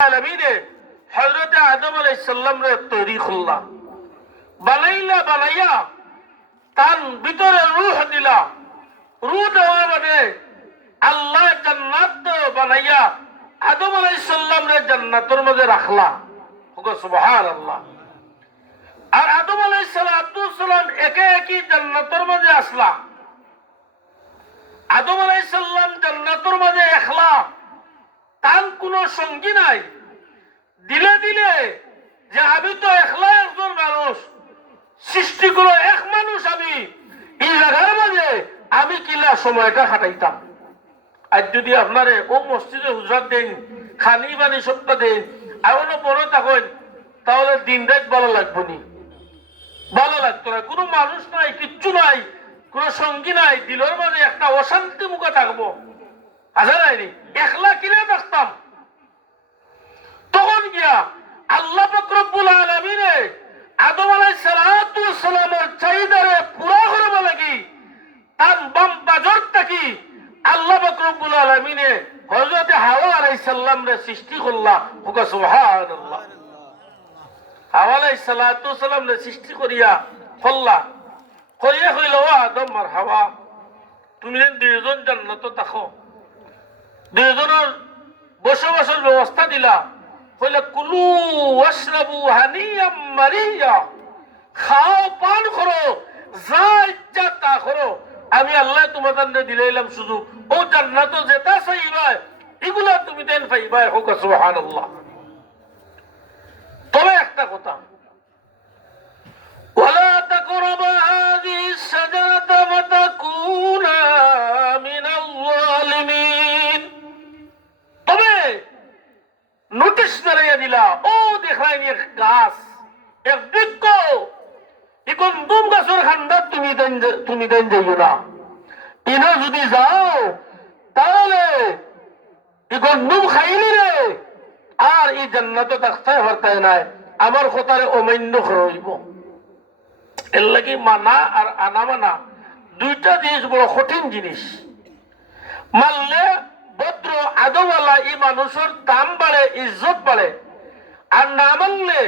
আলামিনে হযরত আদম আলাইহিস সালাম রে তৈরি করলা, বানাইলা, বানাইয়া তার ভিতরে রূহ দিলা। রূহ দেওয়া মানে আল্লাহ জান্নাত বানাইয়া আদম আলাইহিস সালাম রে জান্নাতের মধ্যে রাখলা। সুবহানাল্লাহ। আর আদম আলাইহিস সালাম একে একই জান্নাতের মধ্যে আসলা। আদম আলাইহিস সালাম জান্নাতের মধ্যে একলা, তার কোনো সঙ্গী নাই। দিলে দিলে যে আমি তো একলা একজন মানুষ, সৃষ্টি করো এক মানুষ, আমি এই জায়গার মাঝে আমি কিলা সময়টা খাটাইতাম। আর যদি আপনারে ও মসজিদে হুজরাত দেন, খানি বানি সবটা দেন, এখনো বড় থাকেন, তাহলে দিন রাত ভালো লাগবো নি? ভালো লাগতো না। কোনো মানুষ নাই, কিচ্ছু নাই, কোন সঙ্গী নাই, দিলের মাঝে একটা অশান্তি মুখে থাকবো। আচ্ছা নাইনি একলা কিনে থাকতাম। তখন গিয়া আল্লাহ পাক রব্বুল আলামিনে আদম আলাইহিস সালামের চাহিদারে পুরা করব লাগি তার বাম বাজর থাকি আল্লাহ পাক রব্বুল আলামিনে হযরত হাওয়া আলাইহিস সালাম রে সৃষ্টি করলা। সুবহানাল্লাহ। হাওয়া আলাইহিস সালাম রে সৃষ্টি করিয়া করলা, করিয়া কইল, ও আদম আর হাওয়া, তুমি যেন দুইজন জান্নাতে থাকো, দুইজনের বসবাসের ব্যবস্থা দিলা। কইলে কুলু ওয়াশরাবু হানিয়াম মারিয়া, খাও পান করো, যা ইচ্ছা তা করো, আমি আল্লাহ তোমাদের দিলাইলাম সুযোগ। ও জান্নাত যেটা চাইবা এগুলা তুমি দেন পাইবা। হোক সুবহানাল্লাহ। তবে একটা কথা, ওয়ালা তাকরাবা হাযিহিস শাজারাতা ফাতাকুনা মিনাল যালিমিন। তবে নোটিশ দাঁড়িয়ে দিলা, ও দেখায়নি এক গাছ, এক বৃক্ষ, এখন দুম গাছের খান্ডার তুমি দেন যাইও না। ইনো যদি যাও তাহলে এখন দুম খাইলি রে, আর এই জান্নাতে থাকতে পারতাই নাই, আমার কথারে অমান্য হইব। এর লাগি মানা আর আনা মানা দুইটা জিনিস বড় কঠিন জিনিস। মানলে ভদ্র আদওয়ালা এই মানুষের দাম বাড়ে, ইজ্জত বাড়ে, আর না মানলে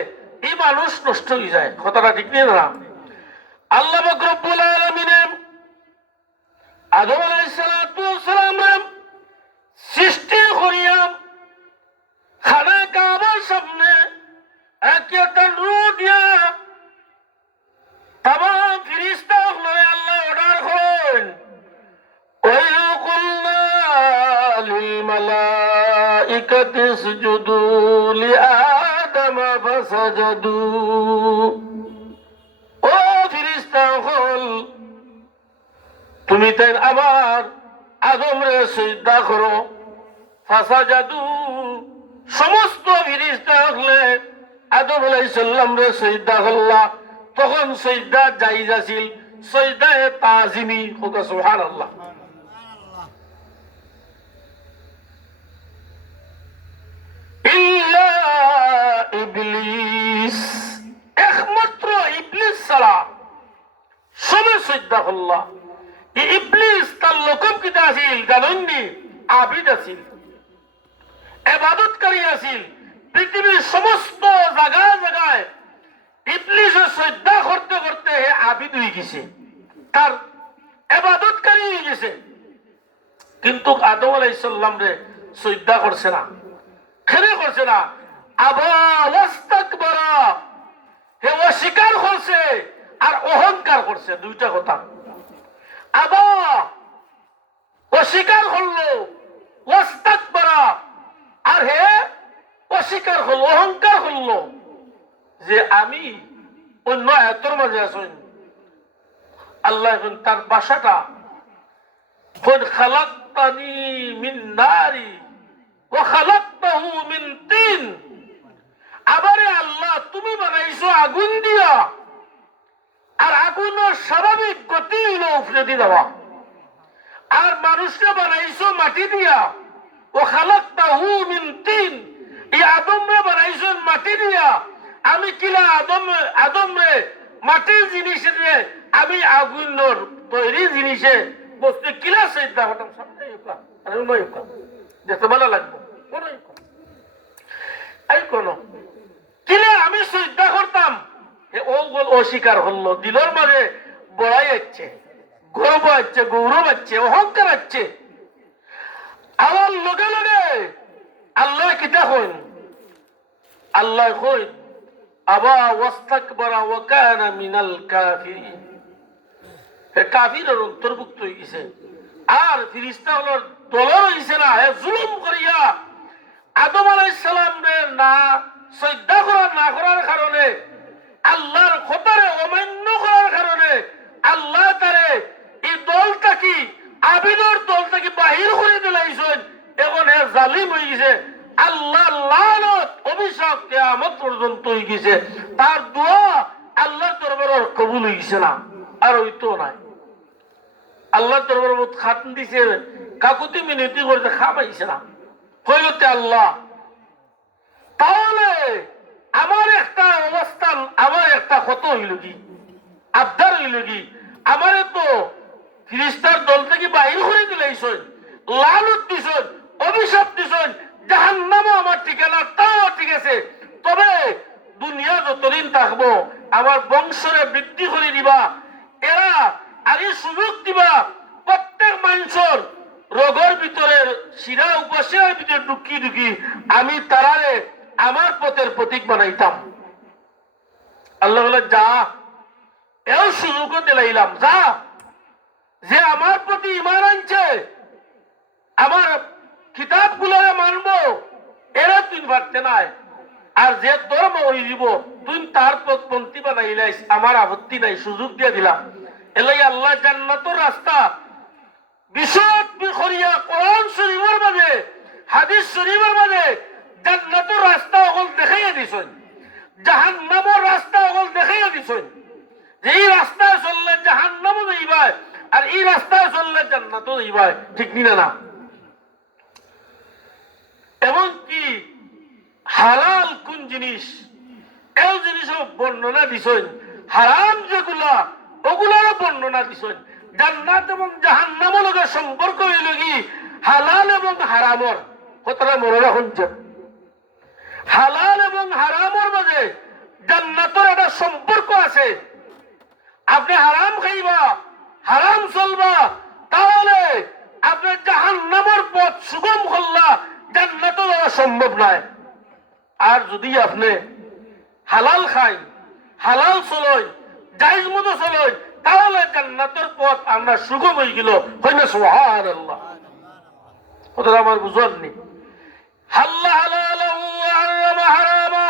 এই মানুষ নষ্ট হয়ে যায়। কথাটা ঠিক নেই না? আল্লাহ পাক রব্বুল আলামিন আদম আলাইহিস সালাম সৃষ্টি করিয়া খানা কাবার সামনে একটা রূহ দিয়া তামাম ফেরেশতা গুলোরে আল্লাহ অর্ডার করেন, ওয়া কুল্লা লিল মালাইকাতি ইসজুদু লিআদম ফাসাজাদু। ও ফেরেশতা হল, তুমি তাই আমার আদম রে সিজদা করো। ফাসাজাদু, সমস্ত ফেরেশতা হলে আদম আলাইহিস সালাম রে সিজদা করলা। তখন সিজদা জায়েজ আছিল, সিজদায়ে তাজিমি। হোক সুবহানাল্লাহ। ইল্লা ইবলিস, একমাত্র ইবলিস ছাড়া সবে সিজদা করলা। ইবলিস তার লকব কিতা আছিল জানেননি? আবিদ আছিল, ইবাদতকারী আছিল। পৃথিবীর সমস্ত জায়গায় জায়গায় ইবলিসের সিজদা করতে করতে হে আবিদ হয়ে গেছে, তার ইবাদতকারী হয়ে গেছে। কিন্তু আদম আলাইহিস সালাম রে সিজদা করছে না। কেন করছে না? আবা ওয়াস্তাকবারা, হে অস্বীকার করছে আর অহংকার করছে, দুইটা কথা। আবা অস্বীকার করলো, ওয়াস্তাকবারা আর হে অস্বীকার করলো, অহংকার করলো যে আমি অন্য আয়াতের মাঝে আছেন। আল্লাহ এখন তার বাসাটা খুদ খালাকতানি মিন নারি ওয়া খালাকতাহু মিন তিন। আবারে আল্লাহ তুমি বানাইছো আগুন দিয়া, আর আগুনের স্বাভাবিক গতি হলো উপরে দিয়ে দেওয়া। আর মানুষকে বানাইছো মাটি দিয়া, ও খালাকতাহু মিন তিন, এই আদমরে বানাইছো মাটি দিয়া। আমি কিলা আদম রে মাটির জিনিস রে আমি আগুনের তৈরি জিনিসে বস্তু কিলা সিজদা করতাম। সামনে দেখতে ভালো লাগবে। অস্বীকার হলো, দিলের মাঝে বড়াই হচ্ছে, গর্ব হচ্ছে, গৌরব হচ্ছে, অহংকার হচ্ছে। আমার লগে লগে আল্লাহ কিতা হইন, আল্লাহ হইন আবা ওয়াস্তাকবারা ওয়া কানা মিনাল কাফিরিন, হে কাফিরের অন্তর্ভুক্ত হয়ে গেছে। আর ফিরিস্তা হলো দলর হইছে না, হে জুলুম করিয়া আদম আলাইহিস সালামরে না শ্রদ্ধা করা না করার কারণে, আল্লাহর খতারে অমান্য করার কারণে আল্লাহ তারে এই দলটা কি আবিদর দলটা কি বাহির করে দিলাইছেন। এখন হে জালিম হয়ে গেছে, আল্লাহ লানত অভিশাপ কিয়ামত পর্যন্ত হয়ে গেছে। তার দোয়া আল্লাহর দরবারে কবুল হইছে না, আর হইতো নাই। আল্লাহর দরবারে মত খাতম দিছে, কাকুতি মিনতি করতে খাবাইছে না, কইলতে আল্লাহ তাহলে আমার একটা অবস্থান, আমার একটা ক্ষত হইল কি, আবদার হইল কি, আমারে তো ফিরিস্তার দল থেকে বাহির করে দিলাইছেন, লালত দিছেন, অভিশাপ দিছেন, জাহান্নামও আমার ঠিকানা, তাও ঠিক আছে। তবে দুনিয়া যতদিন থাকবো আমার বংশরে বৃদ্ধি করে দিবা, এরা আগে সুযোগ দিবা, প্রত্যেক মানুষের রোগের ভিতরে শিরা উপশিরার ভিতরে ঢুকি ঢুকি আমি তারারে আমার পথের প্রতীক বানাইতাম। আল্লাহ বলে যা, এও সুযোগও দিলাইলাম, যা, যে আমার প্রতি ঈমান আনছে, আমার কিতাব গুলারে মানবো, এরা তুই পারতে নাই। আর যে ধর্ম হয়ে দিব তুই তার পথপন্থী বানাইলাইস, আমার আপত্তি নাই, সুযোগ দিয়ে দিলাম। এলাই আল্লাহ জান্নাতের রাস্তা বিশদ বিখরিয়া কোরআন শরীফের মাঝে, হাদিস শরীফের মাঝে জান্নাতের রাস্তা ওগুল দেখাইয়া দিছেন, জাহান্নামের রাস্তা ওগুল দেখাইয়া দিছেন, যে এই রাস্তায় চললে জাহান্নামও যাইবাই, আর এই রাস্তায় চললে জান্নাতও যাইবাই। ঠিক নিনা না? এমনকি হালাল কোন জিনিস, এই জিনিসও বর্ণনা দিছেন, হারাম যেগুলা ওগুলারও বর্ণনা দিছেন। জান্নাত এবং জাহান্নামের লগে সম্পর্ক হইল কি হালাল এবং হারামর, কথাটা মনে রাখুন। হালাল এবং হারামর মাঝে জান্নাতের একটা সম্পর্ক আছে। আপনি হারাম খাইবা, হারাম চলবা, তাহলে আপনি জাহান্নামের পথ সুগম করলা, জান্নাতে যাওয়া সম্ভব নয়। আর যদি আপনি হালাল খাই, হালাল চলই, জায়েজ মতো চলই, তাহলে জান্নাতের পথ আমরা সুগম হয়ে গেল। হয় না? সুবহানাল্লাহ। কথাটা আমার বুঝাননি। হাল্লা হালালাহু ওয়া হারামা হারামা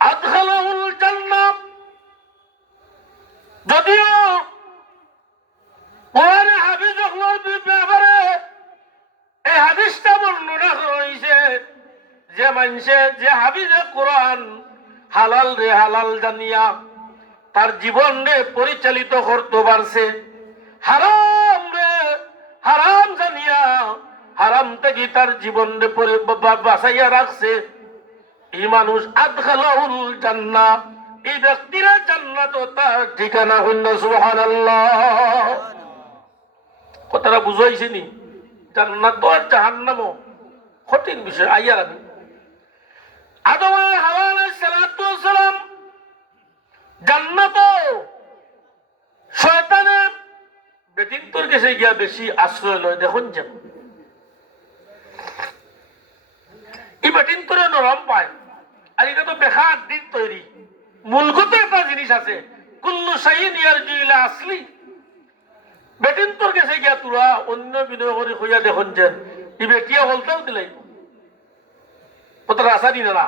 আদখালাহুল জান্নাহ। যদিও কোরআনে হাফিজগুলোর ব্যাপারে এই হাদিসটা বর্ণনা করা হয়েছে, যে মানুষে, যে হাফিজে কোরআন হালাল রে হালাল জানিয়া তার জীবন রে পরিচালিত করতে পারছে, হারাম রে হারাম জানিয়া হারাম থেকে তার জীবন রে বাঁচাইয়া রাখছে, এই মানুষ আদখালাহুল জান্নাহ, এই ব্যক্তিরা জান্নাত তার ঠিকানা। হইল সুবহানাল্লাহ। কথাটা বুঝাইছে নি? জান্নাত আর জাহান্নামও কঠিন বিষয়। আইয়ার আমি আদম আর হাওয়া আলাইহিস সালাতু ওয়াস সালাম জান্নাত শয়তানের বেটিন্তর কাছে গিয়া বেশি আশ্রয় লয়। দেখুন যে এই বেটিন্তরে নরম পায়, আর এটা তো বেকার দিন তৈরি। মূলগত একটা জিনিস আছে, কুল্লু শাইইন ইয়ারজু ইলা আসলি। বেটিন্তর কাছে গিয়া তোরা অন্য বিনয় করে হইয়া দেখুন যে এই বেটিয়া বলতেও দিলাই ওটা আসানি না।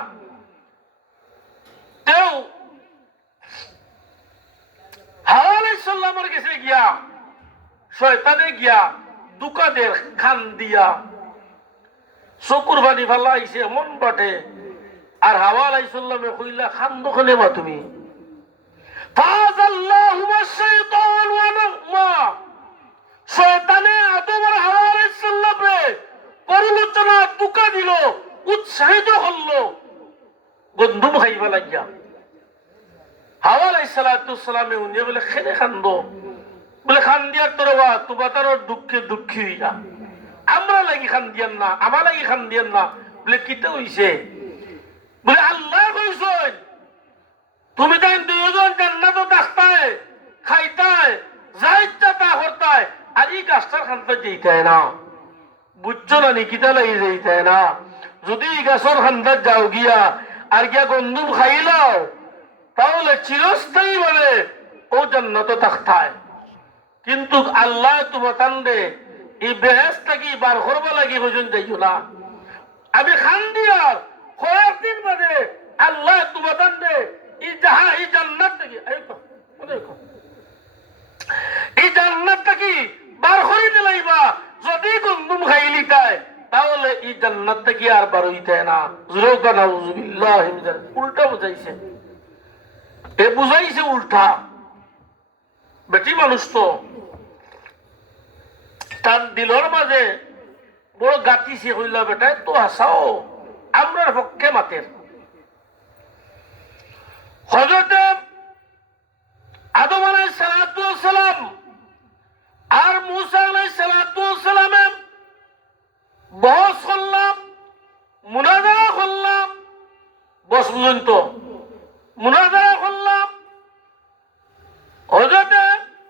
তেও হাওয়া আলাইহিস সালামের কাছে গিয়া শয়তানে গিয়া দুকাদের খান দিয়া চকুর বানি ফালা আইছে এমন বাটে। আর হাওয়া আলাইহিস সালামে কইলা খান দোকানে মা তুমি ফাযাল্লাহুমা শাইতান ওয়া নামা। শয়তানে আদম আর হাওয়া আলাইহিস সালামকে পরিলোচনা দুকা দিল, উৎসাহিত করলো, গন্ধুম খাইবা লাগিয়া। হাওয়া আলাইহিস সালাতু সালামে উনি বলে খেলে খান্দ, বলে খান দিয়ার তোর বা তোমার তার দুঃখে দুঃখী হইয়া, আমরা লাগি খান দিয়ান না, আমার লাগি খান দিয়ান না। বলে কিতে হইছে? বলে আল্লাহ কইছেন তুমি তাই দুই মানুষজন জান্নাত দেখতায় খাইতায় যা ইচ্ছা তা করতায় আর এই গাছটার খান্তা যেইতায় না বুঝছো না নিকিতা লাগি যেইতায় না যদি এই গাছের খান্তার যাও গিয়া আর গিয়া গন্ধুম খাইলাও তাহলে চিরস্থায়ী ভাবে ও জান্নাত দেখতায় কিন্তু আল্লাহ তোমার দে এই বেহেশটাকে বার করবা লাগি বুঝুন যাইও না আমি খান দিয়ার কয়েকদিন বাদে আল্লাহ তোমার দে এই জান্নাত থেকে এই জান্নাতটা কি বার করে দিলাইবা যদি গন্ধুম খাইলি তাই তাহলে এই জান্নাতটা কি আর বার হইতে না জুরৌকা নাউজুবিল্লাহ উল্টা বুঝাইছে এ বুঝাইছে উল্টা বেটি মানুষ তো তার দিলর মাঝে বড় গাতিছে হইলা বেটায় তো আসাও আমরার পক্ষে মাতের হযরত আদম আলাইহিস সালাতু ওয়াস সালাম আর মূসা আলাইহিস সালাতু ওয়াস সালামে বহস করলাম মুনাজারা করলাম বস বুঝুন তো মুনাজারা করলাম হযরত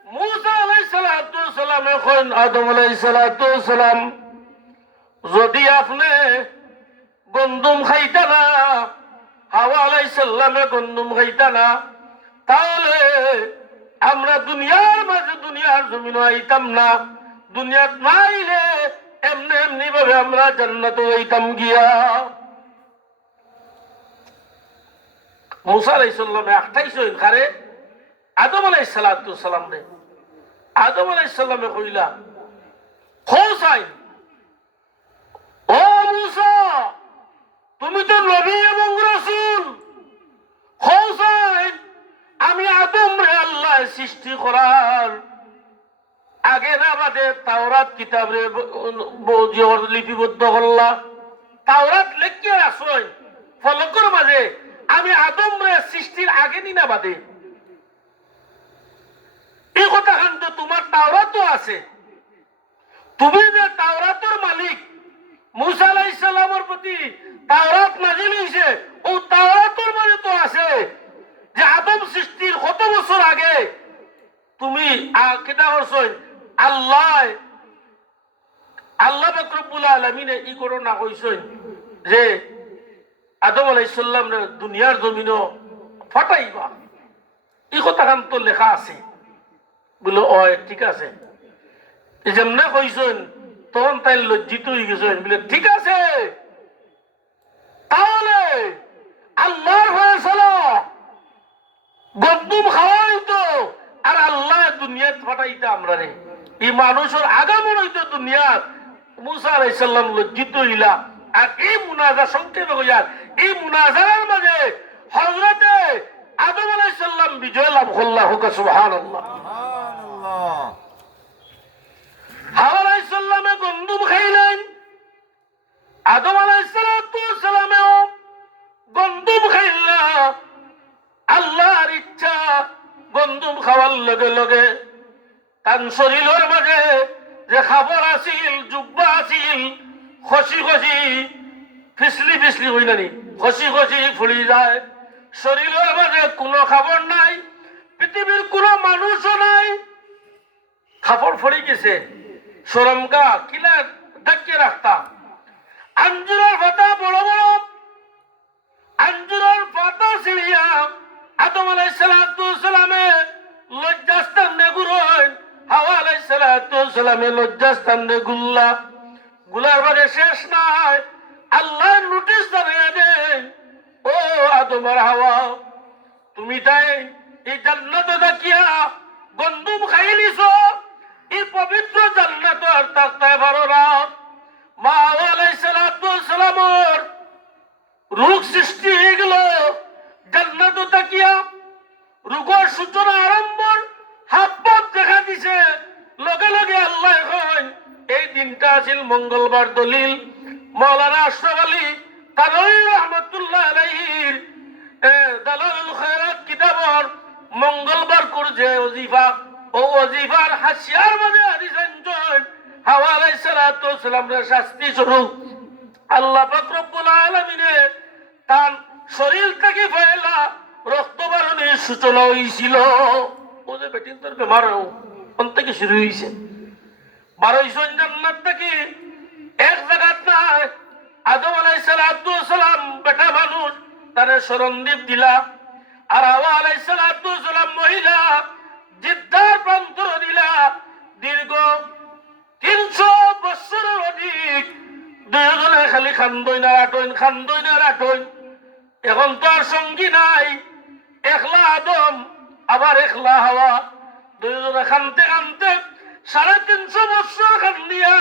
মূসা আলাইহিস সালাতু ওয়াস সালাম এখন আদম আলাইহিস সালাতু ওয়াস সালাম যদি আপনি গন্ধুম খাইতা না হাওয়া আলাইহিস সালামে গন্ধুম খাইতা না তাহলে আমরা দুনিয়ার মাঝে দুনিয়ার জমিন আইতাম না দুনিয়াত নাইলে এমনি এমনি ভাবে আমরা জান্নাতে হইতাম গিয়া মূসা আলাইহিস সালামে আখতাইছেন কারে আদম আলাইহিস সালাতু ওয়াস সালাম রে আদম আলাইহিস সালামে কইলা খোসাই ও মূসা তুমি তো নবী এবং রাসূল খোসাই আমি আদম রে আল্লাহ সৃষ্টি করার আগে না বাদে তাওরাত কিতাবে লিপিবদ্ধ করলা তাওরাত লেখিয়ে আসই ফলকের মাঝে আমি আদম রে সৃষ্টির আগে নি না বাদে এই কথা খান তো তোমার তাওরাতও আছে তুমি যে তাওরাতের মালিক মূসা আলাইহিস সালামের প্রতি তাওরাত নাযিল হইছে ও তাওরাতের মাঝে তো আছে যে আদম সৃষ্টির কত বছর আগে তুমি কিতা করছই আল্লাহ পাক রব্বুল আলামিনে ই করো না কইছই যে আদম আলাইহিস সালাম রে দুনিয়ার জমিনও ফাটাইবা এই কথা খান তো লেখা আছে বলে ও ঠিক আছে যেমনে কইছেন তখন তাই লজ্জিত হয়ে গেছেন বলে ঠিক আছে তাহলে আল্লাহর ফয়সালা গদ্দুম খাওয়া হইতো আর আল্লাহ দুনিয়াত ফাটাইতে আমরা রে এই মানুষের আগামন হইতো দুনিয়াত মূসা আলাইহিস সালাম লজ্জিত হইলা আর এই মুনাজা সংক্ষেপে কইয়ার এই মুনাজার মাঝে হযরত আদম আলাইহিস সালাম বিজয় লাভ করলা হোক সুবহানাল্লাহ সুবহানাল্লাহ হাওয়া আলাইহিস সালামে গন্ধুম খাইলেন আদম আলাইহিস সালামেও গন্ধুম খাইলা আল্লাহর ইচ্ছা গন্ধুম খাওয়ার লগে লগে তান শরীরের মাঝে যে খাবার আছিল জুব্বা আছিল খসি খসি ফিসলি ফিসলি হই নানি খসি খসি ফুলি যায় শরীরের মাঝে কোনো খাবার নাই পৃথিবীর কোনো মানুষও নাই খাবার ফড়ি গেছে সরমগা কিলা ঢাকিয়ে রাখতাম আঞ্জুরের পাতা বড় বড় আঞ্জুরের পাতা ছিড়িয়া আদম আলাইহিস সালাতু ওয়াস সালামে লজ্জাস্থানে ঘুরোয় হাওয়া আলাইহিস সালাতু ওয়াস সালামে লজ্জাস্থানে গুল্লা গুলার বাদে শেষ নাই আল্লাহ নোটিশ জানিয়ে দেন ও আদম আর হাওয়া তুমি তাই এই জান্নাত দেখিয়া গন্ধুম খাইলিছো এই পবিত্র জান্নাত আর থাকতে পারো না মা হাওয়া আলাইহিস সালাতু ওয়াস সালামের রোগ সৃষ্টি হয়ে গেল জান্নাত তাকিয়া রোগের সূচনা আরম্ভ হাত পাত দেখা দিছে লগে লগে আল্লাহ কয় এই দিনটা আছিল মঙ্গলবার দলিল মাওলানা আশরাফ আলী তানভী রাহমাতুল্লাহ আলাইহির দালালুল খায়রাত কিতাবর মঙ্গলবার করছে ওজিফা ও ওজিফার হাসিয়ার মাঝে হাদিসেন জয় হাওয়া আলাইহিস সালাতু ওয়াস সালামের শাস্তি স্বরূপ আল্লাহ পাক রব্বুল আলামিনে তার শরীর থেকে ফেলা রক্ত বারণে সূচনা হয়েছিল। ও যে বেটিন তোর বেমার কোন থেকে শুরু হয়েছে? 12 জান্নাত থেকে এক জায়গাত নাই। আদম আলাইহিস সালাম বেটা মানুষ তারে শরণদ্বীপ দিলা, আর হাওয়া আলাইহিস সালাম মহিলা জিদ্দার প্রান্তর দিলা। দীর্ঘ 300 বছরের অধিক দুজনে খালি খান্দইনা রাটইন। এখন তো আর সঙ্গী নাই, একলা আদম আবার একলা হাওয়া, দুজনে খানতে 350 বছর খান্দিয়া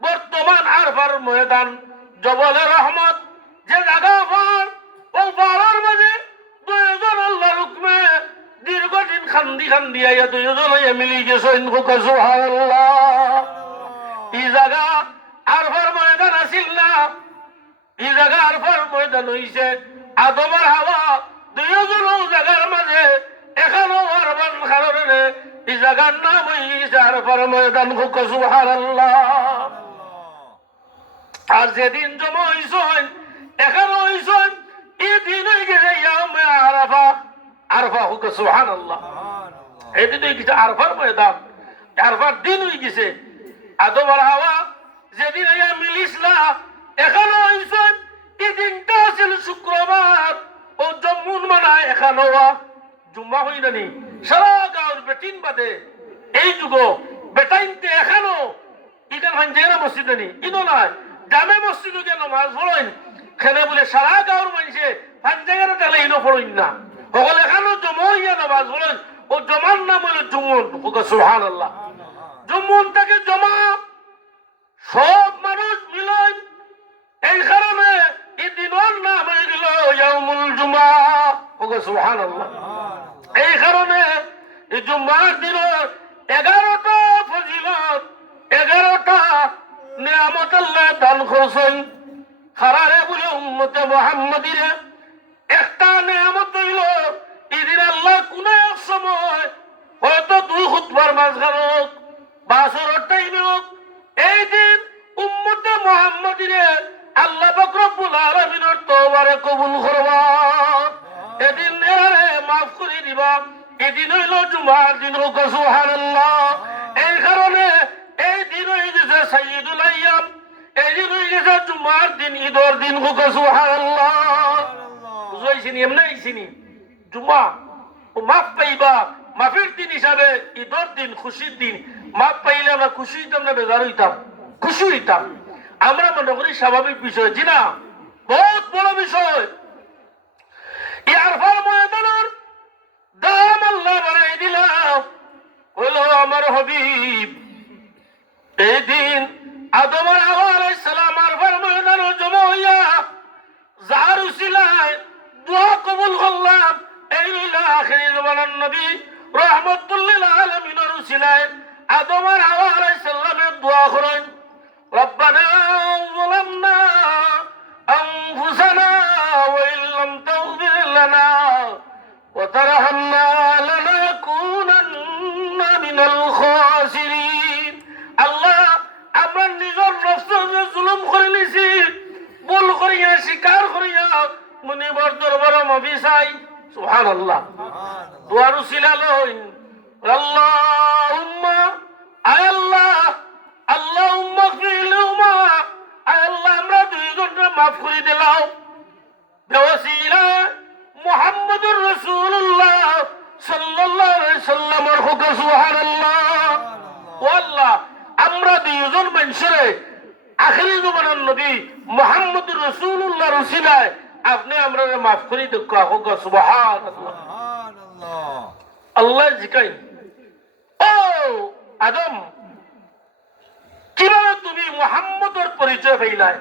বর্তমান আরফার ময়দান জবলে রহমত যে জায়গা পার ও পাড়ার মাঝে দুইজন আল্লাহর হুকমে দীর্ঘদিন খান্দিয়া দুইজন মিলি গেছেন। সুবহানাল্লাহ। এই জায়গা আরফার ময়দান আসিল না, এই জায়গা আরফার ময়দান হইছে আদম আর হাওয়া দুইজন জায়গার মাঝে এখানেও আরফার কারণে এই জায়গার নাম হইছে আরফার ময়দান। সুবহানাল্লাহ। আর যেদিন জমা হইছেন এখানে হইছেন এই দিন হয়ে গেছে ইয়াউমে আরফা। সুবহানাল্লাহ। এই দিন হয়ে গেছে আরফার ময়দান, আরফার দিন হয়ে গেছে। আদম আর হাওয়া যেদিন মিলিসলা এখানে হইছেন এই দিনটা ছিল শুক্রবার। ও জম্মুন মানায় এখানে জুম্মা হই নানি সারা গাঁর বেটিন বাদে এই যুগ বেটাইনতে এখানো ইকান হাঞ্জেরা মসজিদ নি ইনো নয় জামে মসজিদ গিয়ে নামাজ পড়েন খেলে বলে সারা গাঁর মানুষে হাঞ্জেরা তাহলে ইনো পড়েন না সকল এখানো জমা হইয়া নামাজ পড়েন। ও জমার নাম হলো জুমুন। সুবহানাল্লাহ। জুমুন থেকে জমা সব মানুষ মিলেন, এই কারণে এই দিনের নাম হয়ে গেল ইয়াউমুল জুমা। সুবহানাল্লাহ। এই কারণে এই জুম্মার দিনের 11টা ফজিলত, 11টা নিয়ামত আল্লাহ দান করছেন। খারারে বলে উম্মতে মুহাম্মাদিরে একটা নিয়ামত হইল এদিন আল্লাহ কোন এক সময় হয়তো 2 খুতবার মাঝখান হোক বা আসরের টাইমে হোক, এই দিন উম্মতে মুহাম্মাদিরে আল্লাহ পাক রব্বুল আলামিনের তওবারে কবুল করবা, এদিন এরে মাফ করে দিবা। এদিন হইল জুমার দিন। সুবহানাল্লাহ। এই কারণে এই দিন হয়ে গেছে সাইয়্যিদুল আইয়াম, এই দিন হয়ে গেছে জুমার দিন, ঈদের দিন। সুবহানাল্লাহ। বুঝাইছিনি এমনি আইছিনি জুমা ও মাফ পাইবা, মাফের দিন হিসাবে ঈদের দিন, খুশির দিন। মাফ পাইলে আমরা খুশি হইতাম না বেজার হইতাম? খুশি হইতাম। আমরা মনে করি স্বাভাবিক বিষয়, জি না, বহুত বড় বিষয়। এই আরফার ময়দানের দাম আল্লাহ বাড়াই দিলাম হলো আমার হাবিব। এই দিন আদম আর হাওয়া আলাইহিস সালাম আরফার ময়দানে জমা হইয়া যার উসিলায় দোয়া কবুল করলাম। এই হইল আখিরি জামানার নবী রাহমাতুল লিল আলামিনের উসিলায় আদম আর হাওয়া আলাইহিস সালামের দোয়া করেন, রব্বানা যালামনা আনফুসানা ওয়া ইল্লাম তাগফির লানা ওয়া তারহামনা লানাকুনান্না মিনাল খাসিরিন। আল্লাহ, আমরা নিজের নফসে জুলুম করে নিছি, ভুল করিয়া স্বীকার করিয়া মুনিবর দরবারে মাফি চাই। সুবহানাল্লাহ। দোয়ার উসিলা লইন, আল্লাহুম্মা আয় আল্লাহ, আল্লাহুম্মা গফিরহুমা, আয় আল্লাহ আমরা দুইজনকে মাফ করে দিলাও বেওয়াসিলা মুহাম্মদুর রাসূলুল্লাহ সাল্লাল্লাহু আলাইহি সাল্লামের হুকুম। সুবহানাল্লাহ। ও আল্লাহ, আমরা দুইজন মানুষের আখিরি জামানার নবী মুহাম্মদুর রাসূলুল্লাহর উসিলায় আপনি আমরা মাফ করে দেখা হোক। সুবহানাল্লাহ। আল্লাহ জিকাই, ও আদম, কিভাবে তুমি মুহাম্মদের পরিচয় পাইলাই?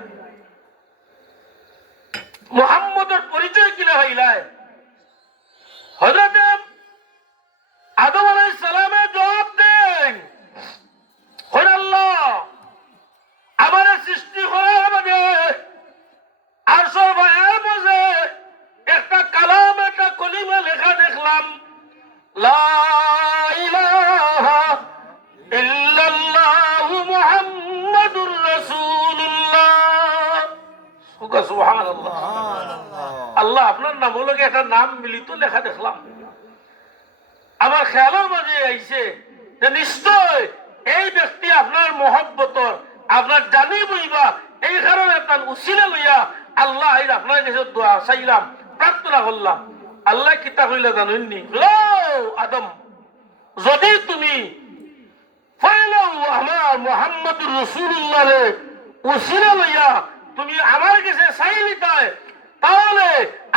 মুহাম্মদের পরিচয় কিনা পাইলাই? হযরত আদম আলাইহিস সালামের জবাব দেন, হে আল্লাহ, আমার সৃষ্টি করার মাঝে আরশের বায়ার মাঝে একটা কালাম, একটা কলিমা লেখা দেখলাম, লা ইলাহা ইল্লাল্লাহু মুহাম্মাদুর রাসূলুল্লাহ। সুবহানাল্লাহ। আল্লাহ, আপনার নাম হলো একটা নাম মিলিত লেখা দেখলাম। আমার খেয়ালের মাঝে আইছে যে নিশ্চয় এই ব্যক্তি আপনার মহব্বতর, আপনার জানি বইবা, এই কারণে তার উসিলা লইয়া আল্লাহ আপনার কাছে দোয়া চাইলাম, প্রার্থনা করলাম। আল্লাহ কিতা কইলা জানেননি? আদম, যদি তুমি আমার মুহাম্মদুর রাসূলুল্লাহ উসিলা লইয়া তুমি আমার কাছে চাইলি তাই, তাহলে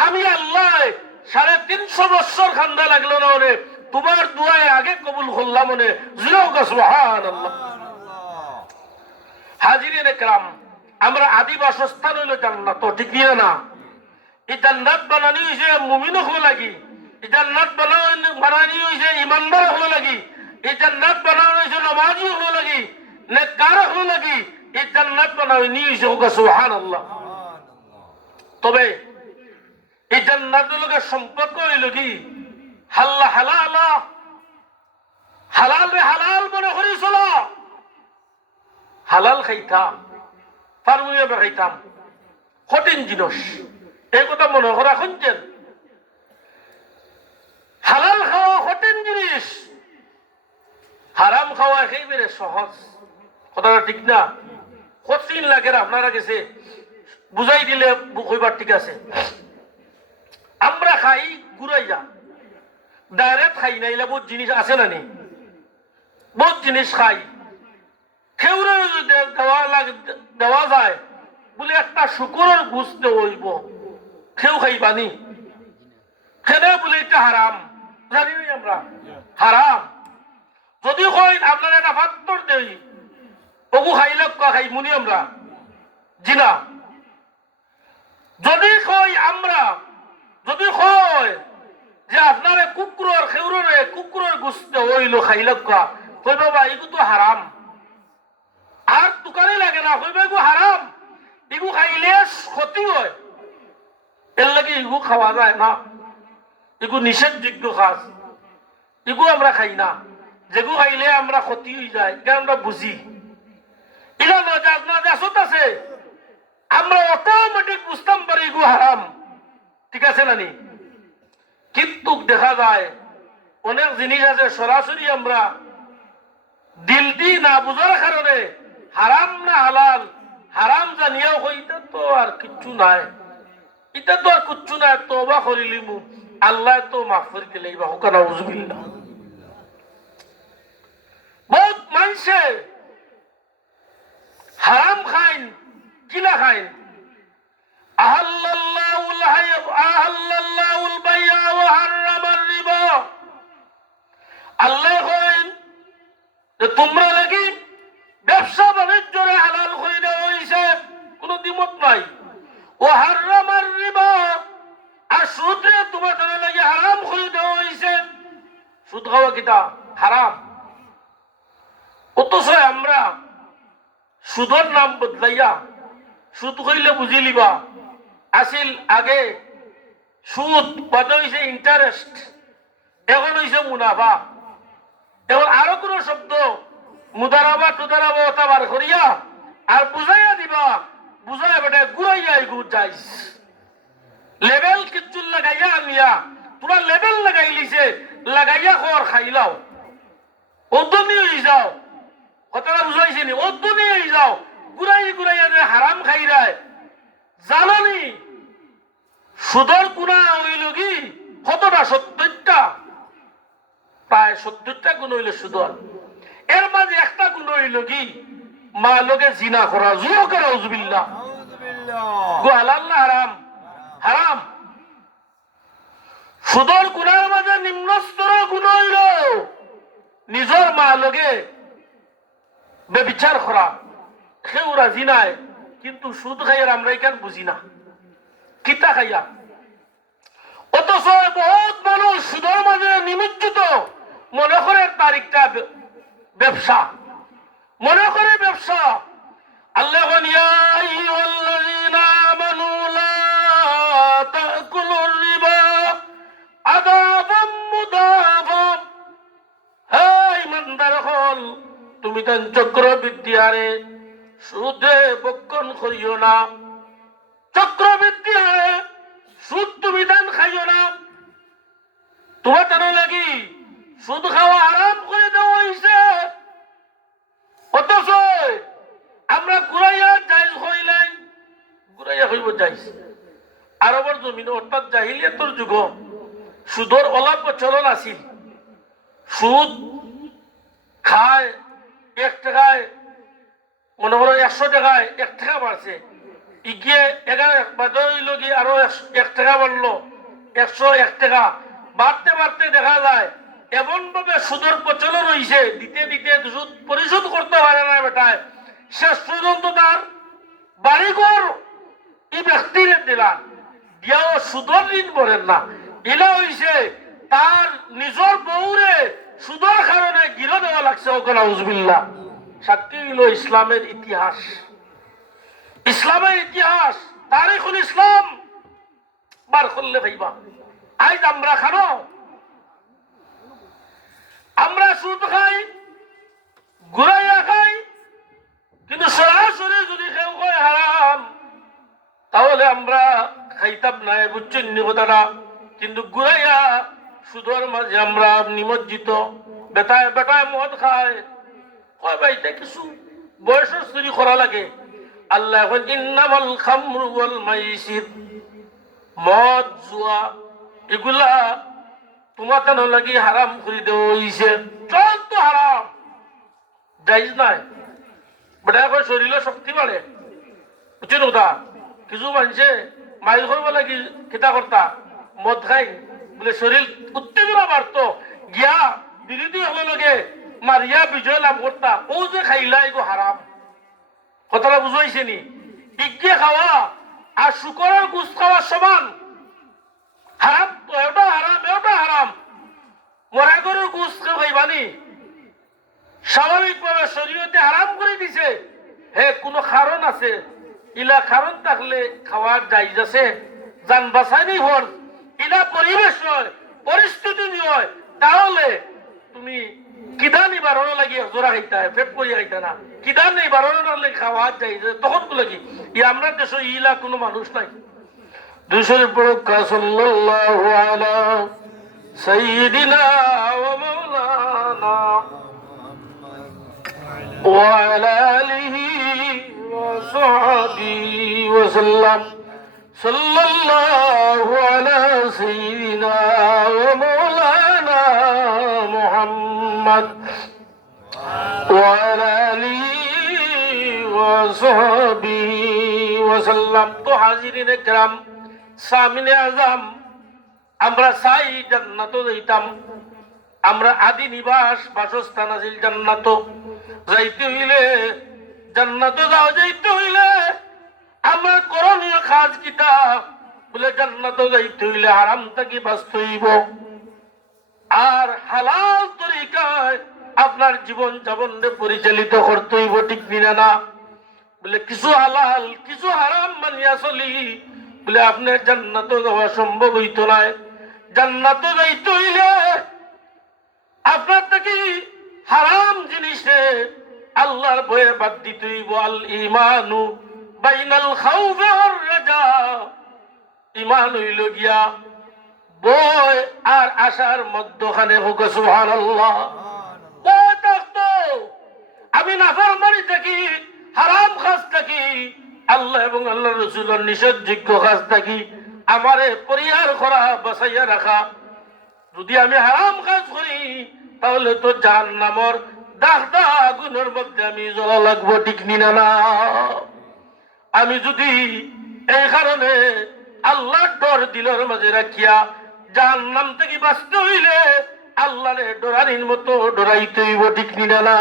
আমি আল্লাহ 350 বছর খান্দা লাগলো না ওরে তোমার দুয়ায় আগে কবুল করলাম মনে। সুবহানাল্লাহ। হাজিরিন একরাম, আমরা আদি বাসস্থান হইল জান্নাত, ঠিক না? এই জান্নাত বানানি হয়েছে মুমিন হলো লাগি, এই জান্নাত বানানি হয়েছে ইমানদার হলো লাগি, এই জান্নাত বানানো হয়েছে নামাজি হলো লাগি, নেককার হলো লাগি, এই জান্নাত বানানি হয়েছে সুবহানাল্লাহ। তবে এই জান্নাতের লগে সম্পর্ক হইল কি? হাল্লা হালাল, হালাল রে হালাল মনে করি চলো, হালাল খাইতাম, পারমুনিয়া খাইতাম, কঠিন জিনিস, এই কথা মনে করা শুনছেন? হালাল খাওয়া কঠিন জিনিস, হারাম খাওয়া একেবারে সহজ। কথাটা ঠিক না? কঠিন লাগে আপনারা গেছে বুঝাই দিলে কইবার ঠিক আছে। আমরা খাই ঘুরাইয়া, ডাইরেক্ট খাই না, এলা বহুত জিনিস আছে না নি, বহুত জিনিস খাই। খেউরে দেওয়া যায় বলে একটা শুকুরের গুছ দেব, খেউ খাইবানি, খেলে বলে এটা হারাম, জানি না আমরা হারাম। যদি কই আপনার একটা পাত্তর দেই, ওগু খাইলে খাই মুনি আমরা জিনা। যদি কই আমরা, যদি কয় যে আপনার কুকুরের খেউরে কুকুরের গুছতে হইল খাইলে কই বাবা এগু তো হারাম, আর দোকানে লাগে না, কইবা এগু হারাম, এগু খাইলে ক্ষতি হয়, এর লাগে এগু খাওয়া যায় না, এগু নিষেধযোগ্য খাস, এগু আমরা খাই না। যেগু খাইলে আমরা ক্ষতি হয়ে যায়, এটা আমরা বুঝি। এটা নাজাসত আছে, আমরা অটোমেটিক বুঝতাম পারি এগু হারাম, ঠিক আছে না নি? কিন্তু দেখা যায় অনেক জিনিস আছে সরাসরি আমরা দিল দি না বুঝার কারণে হারাম না হালাল, হারাম জানিয়াও এটা তো আর কিচ্ছু নাই, এটা তো আর কিচ্ছু নাই, তওবা করিলিমু, আল্লাহ তো মাফ করে দিলে বা হুকা নাউযুবিল্লাহ। বহুত মানুষে হারাম খাইন, কিলা খাইন, আহাল্লাল্লাহুল বাই'a ওয়া হাররামার রিবা। আল্লাহ কইন যে তোমরা লাগি ব্যবসা বাণিজ্যরে হালাল করে দেওয়া হয়েছে, কোনো দ্বিমত নাই। ও হাররামার রিবা, আর সুদরে তোমাদের লাগি হারাম করে দেওয়া হয়েছে। সুদ খাওয়া কিটা হারাম, অথচ আমরা সুদের নাম বদলাইয়া সুদ কইলে বুঝি লিবা আসিল আগে সুদ পদ হয়েছে ইন্টারেস্ট, এখন হয়েছে মুনাফা। এখন আরো কোন শব্দ মুদারাবা টুদারাবা ওটা বার করিয়া আর বুঝাইয়া দিবা, বুঝাই বেটা ঘুরাইয়া গুড় যাইস লেবেল কিচ্ছু লাগাইয়া আনিয়া পুরা লেবেল লাগাই লিছে, লাগাইয়া খর খাইলাও, অদ্দনি হয়ে যাও, কথাটা বুঝাইছে নি? অদ্দনি হয়ে যাও, ঘুরাইয়া যে হারাম খাইরায় জানানি। সুদর গুণা হইল কি কতটা? 70টা, প্রায় 70টা গুণ হইল সুদর। এর মাঝে একটা গুণ হইল কি মা লোকে জিনা করা, জুয়ো করা, উজবিল্লাহ। হালাল না হারাম? হারাম। সুদর গুণার মাঝে নিম্ন স্তরের গুণ হইল নিজের মা লোকে বেবিচার করা, সেউরা জিনায়। কিন্তু সুদ খাইয়ার আমরা এখানে বুঝি না, কিতা খাইয়া। অথচ বহুত মানুষ সুদের মাঝে নিমজ্জিত, মনে করে তারিখটা ব্যবসা, মনে করে ব্যবসা। আল্লাহ তুমি তান চক্রবৃদ্ধি হারে সুদে বক্ষণ করিও না, চক্রবৃদ্ধি হারে সুদ তুমি দান খাইও না। তোমার জানো লাগি সুদ খাওয়া হারাম করে দেওয়া হয়েছে, অথচ আমরা ঘুরাইয়া জায়েজ হইলাই, ঘুরাইয়া হইব জায়েজ। আরবের জমিন অর্থাৎ জাহিলিয়াতের যুগ সুদর অলাপ প্রচলন আছিল। সুদ খায় 1 টাকায়, মনে করো 100 টাকায় 1 টাকা বাড়ছে, ইগিয়ে 11 বাদে হইল কি আরো 1 টাকা বাড়লো, 101 টাকা বাড়তে বাড়তে দেখা যায় এমন ভাবে সুদের প্রচলন হয়েছে, দিতে দিতে সুদ পরিশোধ করতে পারে না বেটায়, শেষ পর্যন্ত তার বাড়িঘর এই ব্যক্তির দিলাম দিয়াও সুদর ঋণ ভরেন না। ইলা হইছে তার নিজের বউরে সুদর কারণে গিরো দেওয়া লাগছে। ওখানে আউযুবিল্লাহ। সাক্ষী হইল ইসলামের ইতিহাস, ইসলামের ইতিহাস, তারিখুল ইসলাম বার করলে ভাইবা। আজ আমরা খানো, আমরা সুদ খাই, ঘুরাইয়া খাই, কিন্তু সরাসরি যদি কেউ কয় হারাম তাহলে আমরা খাইতাম না, বুঝছেন কথাটা। কিন্তু ঘুরাইয়া সুদর মাঝে আমরা নিমজ্জিত। বেটায় বেটায় মদ খায়, কয় ভাই কিছু বয়সের চুরি করা লাগে। আল্লাহ এখন ইন্নামাল খামরু ওয়াল মাইসির, মদ জুয়া এগুলা তোমার কেন লাগি হারাম করে দেওয়া হইছে, চল তো হারাম, জায়েজ নাই। বেটা এখন শরীরে শক্তি বাড়ে, বুঝছেন ওটা। কিছু মানুষে মাইল করবো লাগি কিতা করতা, মদ খাই বলে শরীর উত্তেজনা বাড়তো, গিয়া বিরোধী হলে লগে মারিয়া বিজয় লাভ করতা। ও যে খাইলা এগো হারাম, কথাটা বুঝাইছে নি? ইজ্ঞে খাওয়া আর শুকরের গুস খাওয়ার সমান হারাম। তো এটা হারাম, এটা হারাম। মরা গরুর গুস খাইবানি স্বাভাবিকভাবে শরীয়তে হারাম করে দিছে। হে কোনো কারণ আছে, ইলা কারণ থাকলে খাওয়ার জায়েজ আছে। জান বাঁচানি হল ইলা পরিবেশ হয়, পরিস্থিতি হয়, তাহলে তুমি কিদান নিবারণ লাগি জোড়া খাইতা, পেট করিয়া খাইতা না, কিদান নিবারণ লাগলে খাওয়ার জায়েজ, তখন গুলো কি ই আমরা দেশে ইলা কোনো মানুষ নাই। দুশোর পরকা সাল্লাল্লাহু আলা সাইয়্যিদিনা ওয়া মাওলানা ওয়া আলা আলিহি ওয়া সাহবিহি ওয়া সাল্লাম। সাল্লাল্লাহু আলা সাইয়্যিদিনা ওয়া মাওলানা মুহাম্মদ ওয়া আলা আলিহি ওয়া সাহবিহি ওয়া সাল্লাম। তো হাজিরিনে কেরাম, সামিনে আজম, আমরা চাই জান্নাত যাইতাম, আমরা আদি নিবাস বাসস্থান আছিল জান্নাত। যাইতে হইলে জান্নাত যাইতে হইলে আমরা করণীয় কাজ কিতা বলে, জান্নাত যাইতে হইলে হারাম থাকি বাঁচতে হইব, আর হালাল তরিকায় আপনার জীবন যাপনকে পরিচালিত করতে হইব, ঠিক না? বলে কিছু হালাল কিছু হারাম মানিয়া চলি বলে আপনার জান্নাত যাওয়া সম্ভব হইতো না। জান্নাত যাইতে হইলে আপনার থেকে হারাম জিনিসে আল্লাহর ভয়ে বাদ দিতে হইব। আল ঈমানু বাইনাল খাউফি ওয়ার রাজা, ঈমান হইল গিয়া ভয় আর আশার মধ্যখানে। হোক সুবহানাল্লাহ। ভয় থাকতো আমি নাফরমানি থাকি, হারাম কাজ থাকি, আল্লাহ এবং আল্লাহ রাসূলের নিষেধযোগ্য কাজ থাকি আমারে পরিহার করা, বাঁচাইয়া রাখা। যদি আমি হারাম কাজ করি তাহলে তো জাহান্নামের দাগদা আগুনের মধ্যে আমি জ্বলা লাগবো, ঠিক না? আমি যদি এই কারণে আল্লাহর ডর দিলের মাঝে রাখিয়া জাহান্নাম থেকে বাঁচতে হইলে আল্লাহরে ডরানির মতো ডরাইতে হইব, ঠিক না?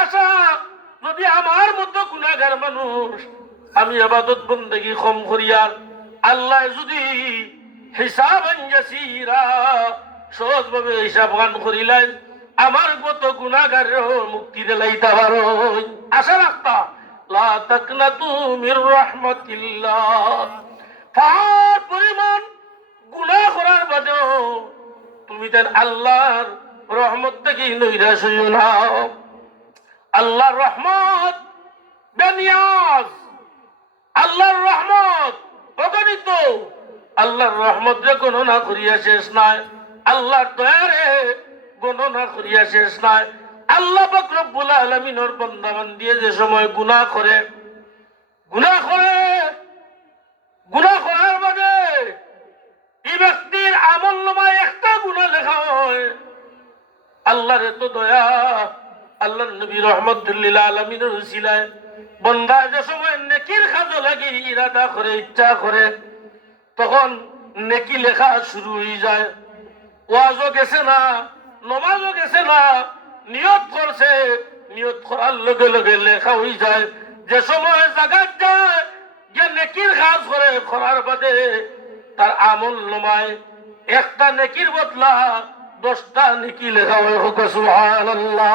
আশা যদি আমার মতো গুনাহগার মানুষ আমি ইবাদত বন্দেগী কম করিয়া আল্লাহ যদি হিসাব ইয়াসিরা সহজভাবে হিসাব গান করিলেন আমার মতো গুনাহগারের মুক্তি দিলাইতে পারো। আশা রাখতা লা তাকনাতু মির রাহমাতিল্লাহ। ফার পরিমাণ গুনাহ করার বাদেও তুমি দেন আল্লাহর রহমত থেকে নৈরাশ হইও না। আল্লাহর রহমত বেনিয়াজ, আল্লাহর রহমত অগণিত, আল্লাহর রহমত যে গণনা করিয়া শেষ নাই। আল্লাহর দয়ারে গণনা করিয়া শেষ নাই। আল্লাহ পাক রব্বুল আলামিনের বান্দা বান্দিয়ে যে সময় গুনাহ করে, গুনাহ করার বাদে এই ব্যক্তির আমল নামায় একটা গুনাহ লেখা হয়। আল্লাহর এত দয়া, আল্লাহর নবী রাহমাতুল লিল আলামিনের উসিলায় বান্দা যে সময় নেকির কাজে লাগি ইরাদা করে, ইচ্ছা করে, তখন নেকি লেখা শুরু হয়ে যায়। ওয়াজও গেছে না, নমাজও গেছে না, নিয়ত করছে, নিয়ত করার লগে লগে লেখা হয়ে যায়। যে সময় জাগাত যায় যে নেকির কাজ করে, করার বাদে তার আমল নামায় একটা নেকির বদলা 10টা নেকি লেখা হয়। সুবহানাল্লাহ।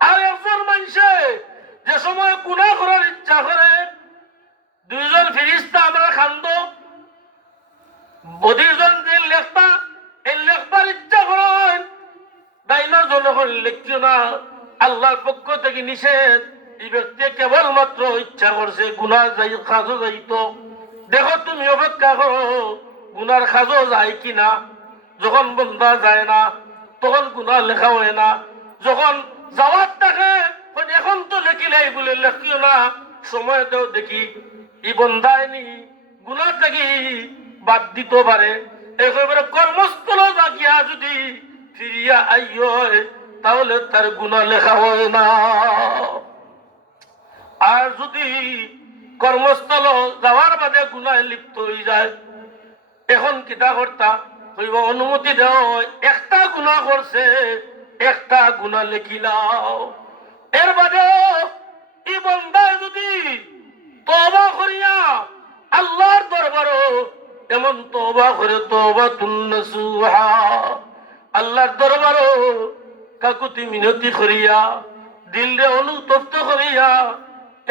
আর একজন মানুষে যে সময় গুনাহ করার ইচ্ছা করে, দুইজন ফেরেশতা আমরা খান্দ বদিজন যে লেখবা, এই লেখবার ইচ্ছা করেন, দাইনা জনগণ লিখিও না, আল্লাহর পক্ষ থেকে নিষেধ। এই ব্যক্তি কেবলমাত্র ইচ্ছা করছে গুনার যাই কাজও যাইতো, দেখো তুমি অপেক্ষা করো গুনার কাজও যায় কিনা। যখন বন্ধা যায় না তখন গুনাহ লেখা হয় না, যখন যাওয়ার থাকে এখন তো লেখিলাই বলে লেখিও না, সময় দেও দেখি এই বন্ধায় নি গুনাহ থাকি বাদ দিতে পারে। একেবারে কর্মস্থল জাগিয়া যদি ফিরিয়া আইয় তাহলে তার গুনাহ লেখা হয় না। আর যদি কর্মস্থল যাওয়ার বাদে গুনাহ লিপ্ত হয়ে যায়, এখন কিতা কর্তা হইব অনুমতি দেও, একটা গুনাহ করছে একটা গুনাহ লেখিলাও। এর বাদে এই বান্দায় যদি তওবা করিয়া আল্লাহর দরবারে এমন তওবা করে, তওবাতুন নাসুহা, আল্লাহর দরবারে কাকুতি মিনতি করিয়া, দিলরে অনুতপ্ত করিয়া,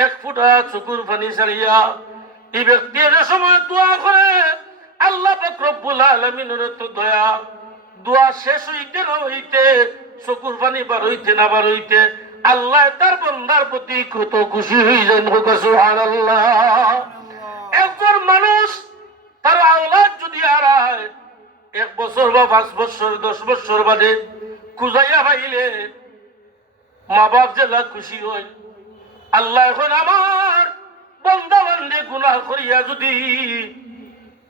এক ফুটা চকুর পানি ছাড়িয়া এই ব্যক্তি যে সময় দোয়া করে, আল্লাহ পাক রব্বুল আলামিনের তো দয়া, দোয়া শেষ হইতে না হইতে, চকুর পানি বার হইতে না বার হইতে, আল্লাহ তার বান্দার প্রতি কত খুশি হয়ে যান। সুবহানাল্লাহ। একজন মানুষ তার আওলাদ যদি হারায় 1 বছর বা 5 বছর 10 বছর বাদে খুঁজাইয়া পাইলে মা বাপ জেলা খুশি হয়। আল্লাহ এখন আমার বান্দা বান্দে গুনাহ করিয়া যদি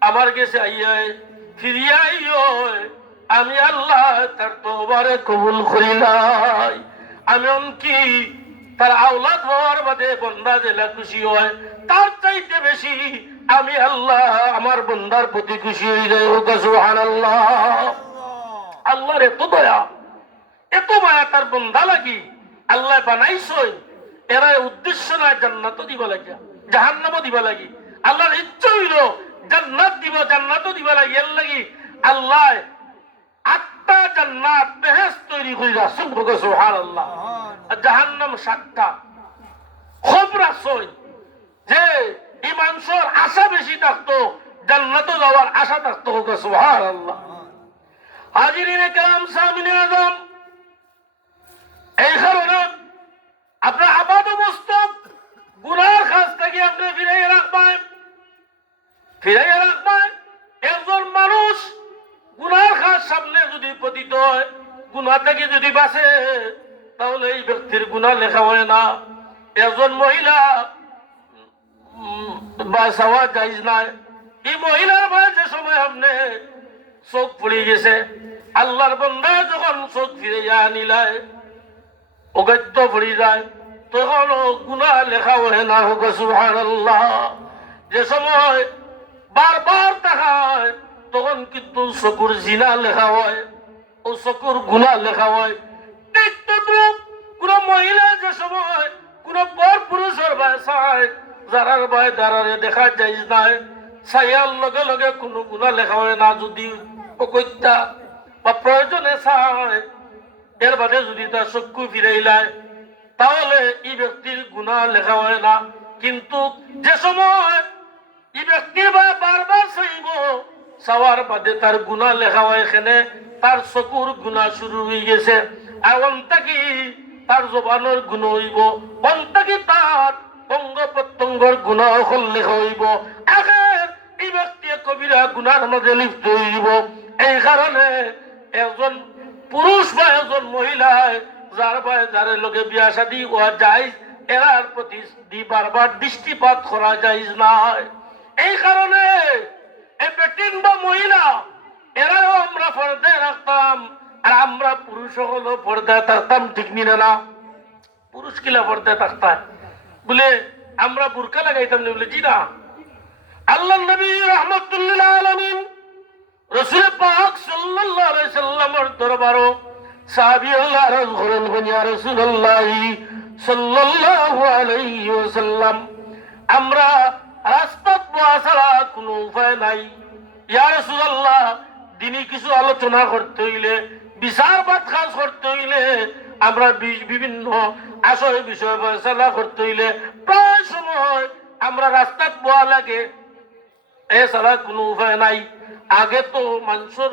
আমার কাছে আইয়ায় ফিরিয়া আইয়, আমি আল্লাহ তার তওবারে কবুল করি নাই। আমি কি তার আওলাদ হওয়ার বাদে বান্দা জেলা খুশি হয়, তার চাইতে বেশি আমি আল্লাহ আমার বান্দার প্রতি খুশি হয়ে যাই। সুবহানাল্লাহ। আল্লাহর এত দয়া, এত মায়া তার বান্দা লাগি আল্লাহ বানাইছই। এরা উদ্দেশ্য নয় জান্নাত দিবা লাগিয়া, জাহান্নামও দিবা লাগি। আল্লাহর ইচ্ছা হইল জান্নাত দিব, জান্নাতও দিবা লাগি। এর লাগি আল্লাহ 8টা জান্নাত বেহেশত তৈরি কইরা। সুবহানাল্লাহ। আর জাহান্নাম 7টা। খবর আসই যে এই মানুষের আশা বেশি থাকতো, জান্নাতে যাওয়ার আশা থাকতো। সুবহানাল্লাহ। হাজিরিনে কেরাম, সামিনে আযম, এই কারণে আপনার আবাদ মস্তক গুনার কাজ থেকে আপনি ফিরাইয়া রাখবেন, ফিরাইয়া রাখবেন। একজন মানুষ গুনার কাজ সামনে যদি পতিত হয়, গুনাহ থেকে যদি বাঁচে, তাহলে এই ব্যক্তির গুনাহ লেখা হয় না। একজন মহিলা বাঁচাওয়া জায়েজ নাই। এই মহিলার বয়সে সময় আপনি চোখ পড়ে গেছে, আল্লাহর বান্দা যখন চোখ ফিরাইয়া আনিলায় অগত্য পড়ে যায়, তখন গুনাহ লেখা হয় না। সুবহানাল্লাহ। যে সময় বারবার দেখায় তখন কিন্তু চকুর জিনা লেখা হয়, ও চকুর গুনাহ লেখা হয়। ঠিক তদ্রুপ কোন মহিলা যে সময় কোন পর পুরুষের ভয় চায়, যারার ভয় দাঁড়ারে দেখা যায় নাই, চাইয়ার লগে লগে কোনো গুনাহ লেখা হয় না। যদি অকত্যা বা প্রয়োজনে চায়, এর বাদে যদি তার চক্ষু ফিরাইলায়, তাহলে এই ব্যক্তির গুনাহ লেখা হয় না। কিন্তু যে সময় এই ব্যক্তি বারবার চাইব, চাওয়ার বাদে তার গুনাহ লেখা হয়, এখানে তার চকুর গুনাহ শুরু হয়ে গেছে। আর অন্তাকি তার জবানের গুনাহ হইব, অন্তাকি তার অঙ্গ প্রত্যঙ্গর গুনাহ লেখা হইব। আখের এই ব্যক্তি কবিরা গুনার মাঝে লিপ্ত হইব। এই কারণে একজন পুরুষ বা একজন মহিলায় যার ভাই যার লোকে বিয়া শাদী হওয়া যায় এরার প্রতি বারবার দৃষ্টিপাত করা যায় নয়। এই কারণে এই বেটিন বা মহিলা এরাও আমরা পর্দায় রাখতাম, আর আমরা পুরুষ হলো পর্দায় থাকতাম, ঠিক নিলে না? পুরুষ কিলা পর্দায় থাকতাম বলে আমরা বুরকা লাগাইতাম না বলে, জি না। আল্লাহ নবী রাহমাতুল্লিল আলামিন রাসূল পাক সাল্লাল্লাহু আলাইহি সাল্লামের দরবারও সাহাবী আল্লাহ রাসূল বলেন, ইয়া রাসূলুল্লাহ সাল্লাল্লাহু আলাইহি ওয়াসাল্লাম, আমরা রাস্তা পাওয়া ছাড়া কোনো উপায় নাই। ইয়া রাসূলুল্লাহ, দিনই কিছু আলোচনা করতে হইলে, বিচারবাদ কাজ করতে হইলে, আমরা বিভিন্ন আসল বিষয় ফয়সালা করতে হইলে প্রায় সময় আমরা রাস্তা পাওয়া লাগে, এছাড়া কোনো উপায় নাই। আগে তো মানুষের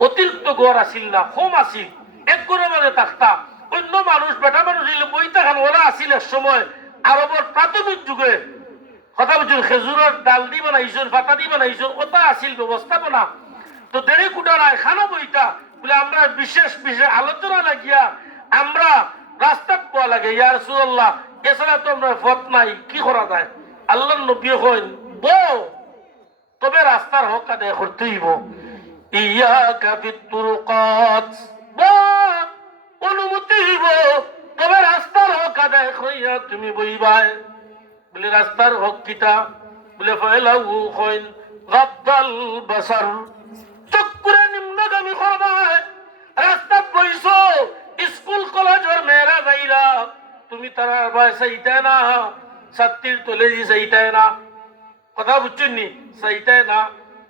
অতিরিক্ত গড় আসিল না, কম আসিল, এক গড়ের মাঝে থাকতা। অন্য মানুষ বেটা মানুষ বই থাকান ওরা আসিল এক সময় আরবের প্রাথমিক যুগে, কথা বলছেন খেজুরের ডাল দি বানাইছেন, পাতা দি বানাইছেন, ওটা আসিল ব্যবস্থাপনা। তো দেরি কুটা নাই খানা বইটা বলে আমরা বিশেষ বিশেষ আলোচনা লাগিয়া আমরা রাস্তা পাওয়া লাগে। ইয়া রাসূলুল্লাহ, এছাড়া তো আমরা পথ নাই, কি করা যায়? আল্লাহ নবী কইন, বউ তবে রাস্তার হক আদায় করতে হইব। ইয়াকা বিতুরকাত, অনুমতি হইব, তবে রাস্তার হক আদায় করিয়া তুমি বইবাই। বলে রাস্তার হক কিটা? বলে ফাইলাহু কইন গাদ্দাল বাসার, চোখ করে নিম্নগামী করবাই। রাস্তা বইছো, স্কুল কলেজের মেয়েরা যাইরা, তুমি তারা চাইতাই না, ছাত্রীর তলে চাইতাই না, কথা বুঝছেন নি? চাইতাই না।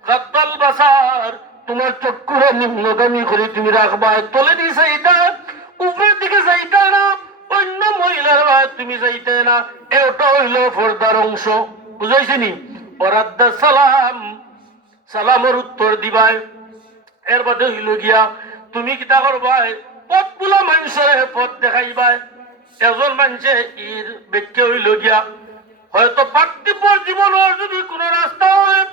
গাদ্দাল বাসার, তোমার চক্ষুরে নিম্নগামী করে তুমি রাখবা, তলে দিয়ে চাইতা, উপরের দিকে চাইতা না, অন্য মহিলার ভাই তুমি চাইতে না। এটা হইল পর্দার অংশ, বুঝাইছি নি? ওরাদ্দা সালাম, সালামের উত্তর দিবাই। এর বাদে হইল গিয়া তুমি কিতা করবাই, পথ গুলা মানুষের পথ দেখাইবাই। এজন মানুষে ইর ব্যাখ্যা হইল গিয়া হয়তো পার্থিব জীবনের যদি কোন রাস্তা হয়,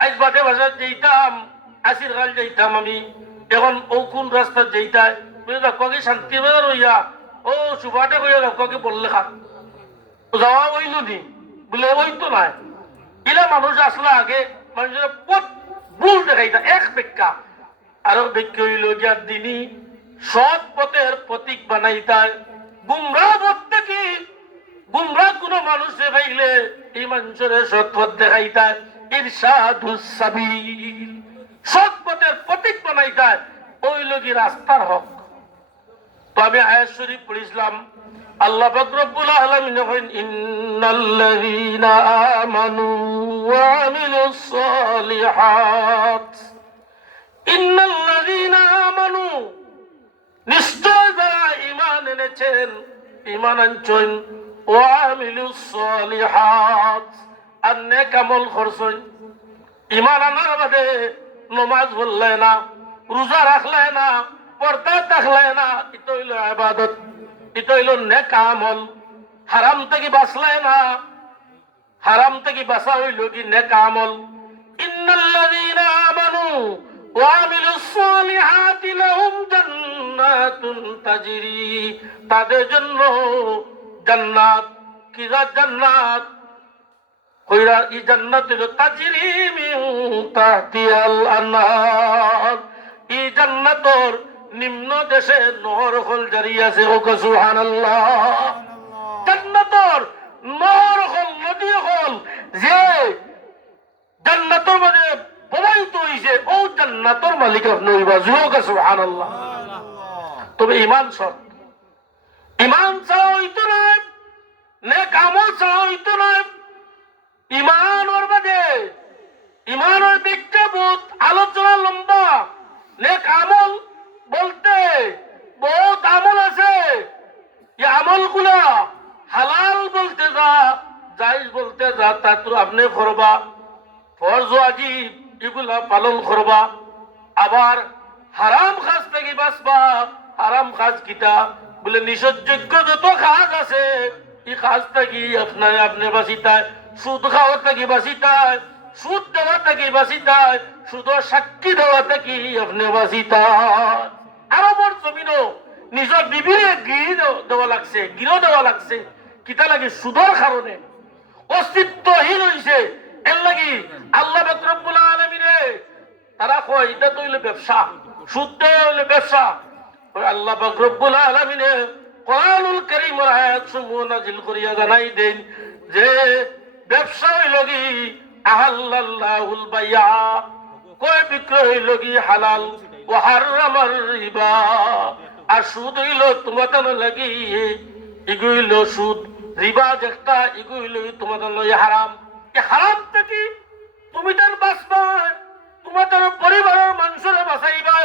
আজ বাদে বাজার যেতাম, আসির কাল যেতাম আমি, এখন ও কোন রাস্তা যেতাই কাকি শান্তি বাজার হইয়া ও সুবাটা কইয়া কাকি বললে খা যাওয়া ওই নদী বলে ওই তো নাই। ইলা মানুষ আসলে আগে মানুষের পথ ভুল দেখাইতা এক ব্যাখ্যা, আরো ব্যাখ্যা হইল গিয়া দিনই সৎ পথের প্রতীক বানাইতায়। গুমরা পথ থেকে গুমরা কোন মানুষে পাইলে এই মানুষের সৎ পথ দেখাইতায়। ইরশাদুস সাবিল, সৎ পথের প্রতীক বানাইতায়, ওই লগি রাস্তার হক। তো আমি আয়াত শরীফ পড়িছিলাম, আল্লাহ পাক রব্বুল আলামিন কইন, ইন্নাল্লাযীনা আমানু ওয়া আমিলুস সালিহাত, ইন্নাল্লাযীনা আমানু, নিশ্চয় যারা ঈমান এনেছেন, ঈমান আনছেন, ওয়া আমিলুস সালিহাত, আর নেক আমল করছেন। ঈমান আনার বাদে নামাজ পড়লে না, রোজা রাখলে না, পর্দা থাকলে না, এটা হইল ইবাদত, এটা হইল নেক আমল। হারাম থেকে বাঁচলে না, হারাম থেকে বাঁচা হইল কি নেক আমল। ইন্নাল্লাযীনা আমানু ওয়া আমিলুস সালিহাতি লাহুম জান্নাতুন তাজরি, তাদের জন্য জান্নাত, কি জান্নাত? কইরা এই জান্নাত হইল তাজরি মিন তাহতিহাল আনহার, এই জান্নাতর নিম্ন দেশে নহর হল জারি আছে। ওকে সুবহানাল্লাহ। জান্নাতর নহর হল, নদী হল, যে জান্নাতর মধ্যে প্রবাহিত হইছে, ও জান্নাতর মালিক আপনি হইবা। ওকে সুবহানাল্লাহ। তবে ঈমান শর্ত, ঈমান ছাড়া হইতো না, নেক আমল ছাড়া হইতো না। ঈমান ওর বাদে, ঈমানের ব্যাখ্যা বহুত আলোচনা লম্বা। নেক আমল বলতে বহুত আমল আছে, এই আমল গুলা হালাল বলতে যা, জায়েজ বলতে যা, তা তো আপনি করবা, ফরজ ওয়াজিব এগুলা পালন করবা। আবার হারাম কাজ থেকে বাঁচবা। হারাম কাজ কিটা? বলে নিষেধযোগ্য যত কাজ আছে এই কাজ থেকে আপনি বাঁচিতায়। সুদ খাওয়া থেকে বাঁচিতায়, সুদ দেওয়া থেকে বাঁচিতায়, সুদ সাক্ষী দেওয়া থেকে আপনি বাঁচিতায়। আরবর জমিনও নিজের বিবিরে দেওয়া লাগছে, গিরো দেওয়া লাগছে, কিতা লাগে সুদর কারণে অস্তিত্বহীন হইছে। এর লাগি আল্লাহ পাক রব্বুল আলামিনে তারা কয় এটা তো হইলো ব্যবসা, সুদ হইলো ব্যবসা। আল্লাহ পাক রব্বুল আলামিনে কোরআনুল কারীমের আয়াতসমূহ নাযিল করিয়া জানাই দেন যে ব্যবসা হইল কি আহাল্লাল্লাহুল বাইয়া, ক্রয় বিক্রয় হইল কি হালাল, ওয়া হারামার রিবা, আর সুদ হইল তোমাদের লাগি এগুইল সুদ, রিবা যেটা এগুইল তোমাদের লই হারাম। এই হারাম থেকে তুমি তার বাঁচবা, তোমাদের পরিবারের মানুষের বাঁচাইবা।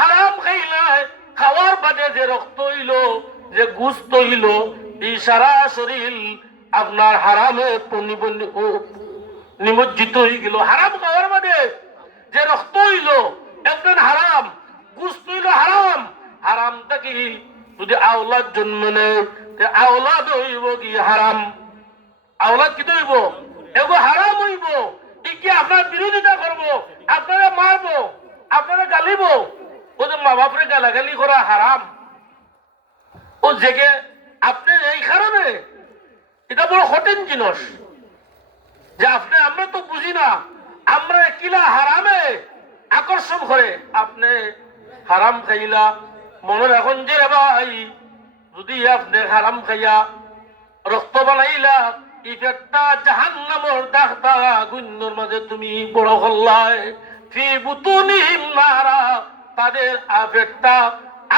হারাম খাইলাই, খাওয়ার বাদে যে রক্ত হইল, যে গুস্ত হইল, এই সারা শরীর আপনার হারামে নিমজ্জিত হয়ে গেল। হারাম খাওয়ার বাদে যে রক্ত হইল একজন হারাম, গুস্ত হইল হারাম। হারাম থেকে যদি আওলাদ জন্ম নেয়, আওলাদ হইব কি হারাম, আওলাদ কি হইব এগো হারাম হইব। কি আপনার বিরোধিতা করবো, আপনারা মারবো, আপনারা গালিব। ও যে মা বাপরে গালাগালি করা হারাম, ও জেগে আপনি এই কারণে এটা বড় কঠিন জিনিস যে আপনি আমরা তো বুঝি না, আমরা কিলা হারামে আকর্ষণ করে। আপনি হারাম খাইলা, মনে রাখুন যে ভাই যদি আপনি হারাম খাইয়া রক্ত বানাইলা, এই পেটটা জাহান্নামের দাগটা আগুনের মাঝে তুমি বড় হল্লায়, ফি বুতুনিহিম নারা, তাদের পেটটা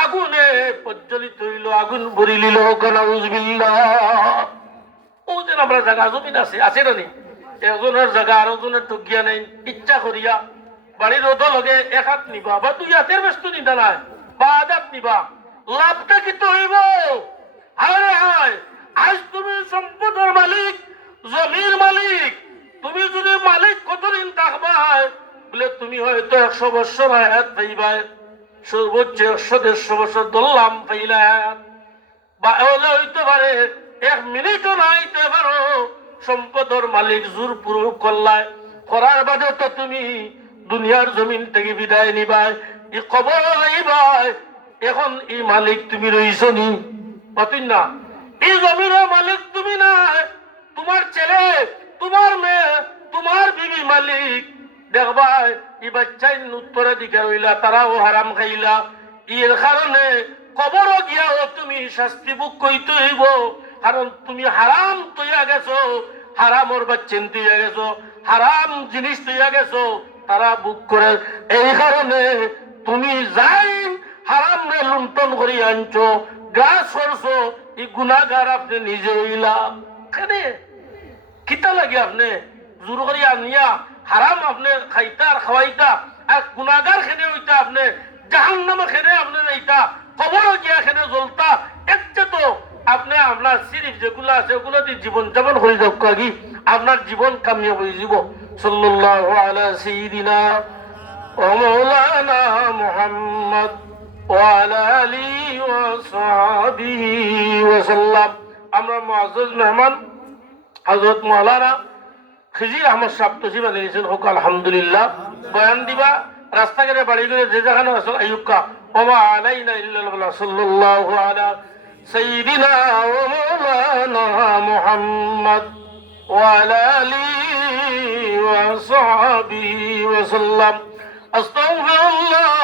আগুনে প্রজ্বলিত হইল, আগুন ভরি লিল। নাউযুবিল্লাহ। ও যেন আমরা জায়গা জমিন আছে, আছে না নি? একজনের জায়গা আর একজনের টুকিয়া নেই, ইচ্ছা করিয়া বাড়ির রোদ লগে এক হাত নিবা বা দুই হাতের ব্যস্ত নিতা নাই বা আদাত নিবা, লাভটা কিন্তু হইব। আরে হায়, আজ তুমি সম্পদের মালিক, জমির মালিক, তুমি যদি মালিক কতদিন থাকবা বলে তুমি হয়তো 100 বছর হায়াত পাইবা, সর্বোচ্চ 100-150 বছর দল্লাম পাইলা, বা হইতে পারে 1 মিনিটও নাইতে পারো। সম্পদের মালিক জোর পুরো করলায় করার বাদে তো তুমি দুনিয়ার জমিন থেকে বিদায় নিবাই, এই কবর লাইবাই। এখন এই মালিক তুমি রইছ নি? পাতিন না, এই জমিনের মালিক তুমি না, তোমার ছেলে, তোমার মেয়ে, তোমার বিবি মালিক। দেখবাই এই বাচ্চাই উত্তরাধিকার হইলা, তারাও হারাম খাইলা। এর কারণে কবরও গিয়াও তুমি শাস্তি ভোগ কইতে হইব, কারণ তুমি হারাম তৈয়া গেছো, হারামর বাচ্চেন তৈয়া গেছো, হারাম জিনিস তৈয়া গেছো, তারা ভোগ করে। এই কারণে তুমি যাই হারাম রে লুণ্ঠন করি আনছো, গ্রাস করছো, এই গুনাহগার আপনি নিজে হইলাম। কেনে কিতা লাগে আপনি জোর করি আনিয়া হারাম আপনি খাইতা আর খাওয়াইতা, আর গুনাহগার খেনে হইতা আপনি জাহান্নামে খেনে আপনি যাইতা, কবরও গিয়া খেনে জ্বলতা। একটা তো আপনি আপনার সিরিফ যেগুলো আছে ওগুলো দিয়ে জীবন যাপন করে যাও, কি আপনার জীবন কামিয়াব হয়ে যাব। সাল্লাল্লাহু আলা সাইয়্যিদিনা ওয়া মাওলানা মুহাম্মদ ওয়া আলা আলিহি ওয়া সাহবিহি ওয়া সাল্লাম। আমরা মুআজ্জাজ মেহমান হযরত মাওলানা খিজির আহমদ সাহেব তশরিফ আনিয়েছেন, হোক আলহামদুলিল্লাহ। বয়ান দিবা রাস্তাঘাটে বাড়ি করে যে যেখানে আসল আইয়ুকা ওমা আলাইনা ইল্লাল বালাগ। সাল্লাল্লাহু আলা সাইয়্যিদিনা ওয়া মাওলানা মুহাম্মদ ওয়া আলা আলিহি ওয়া সাহবিহি ওয়া সাল্লাম। আস্তাগফিরুল্লাহ